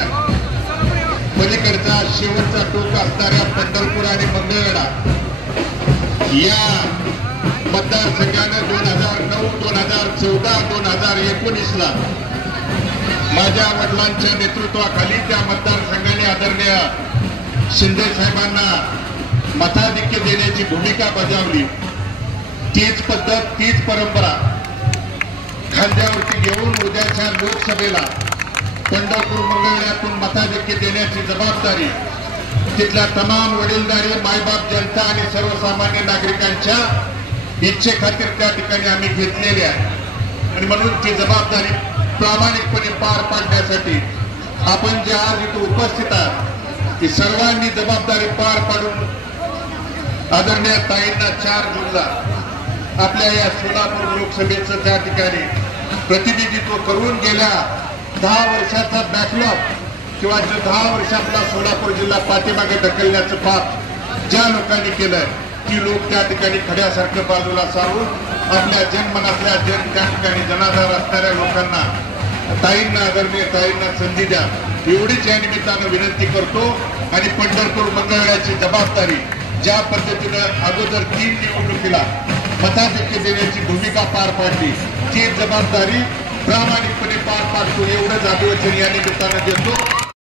केला. पलीकडचा शेवटचा टोक असणाऱ्या पंढरपूर आणि मंगळवेढा या मतदारसंघाने 2009, 2014, 2019ला माझ्या वडिलांच्या नेतृत्वाखाली त्या मतदारसंघाने आदरणीय शिंदे साहेबांना मताधिक्य देण्याची भूमिका बजावली. तीच पद्धत, तीच परंपरा खांद्यावरती घेऊन उद्याच्या लोकसभेला पंढरपूर मंगळवेढ्यातून मताधिक्य देण्याची जबाबदारी तिथल्या तमाम वडीलधारी मायबाप जनता आणि सर्वसामान्य नागरिकांच्या इच्छेखातीर त्या ठिकाणी आम्ही घेतलेली आहे. आणि म्हणून ती जबाबदारी प्रामाणिकपणे पार पाडण्यासाठी आपण जे आज इथे उपस्थित आहात ती सर्वांनी जबाबदारी पार पाडून आदरणीय ताईंना 4 जूनला आपल्या या सोलापूर लोकसभेचं त्या ठिकाणी प्रतिनिधित्व करून गेल्या 10 वर्षाचा बॅकलॉग किंवा जो 10 वर्ष आपला सोलापूर जिल्हा पाठीमागे ढकलण्याचं पाप ज्या लोकांनी केलंय ती लोक त्या ठिकाणी खड्यासारखं बाजूला सारून आपल्या जनमनातल्या त्या ठिकाणी जनाधार असणाऱ्या लोकांना ताईंना आदरणीय ताईंना संधी द्या एवढीच या निमित्तानं विनंती करतो. आणि पंढरपूर मंगळवेढ्याची जबाबदारी ज्या पद्धतीनं अगोदर 3 निवडणुकीला मताधिक्य देण्याची भूमिका पार पाडली ती जबाबदारी प्रामाणिकपणे पार पाडतो एवढंच आदिवासी या निमित्तानं देतो.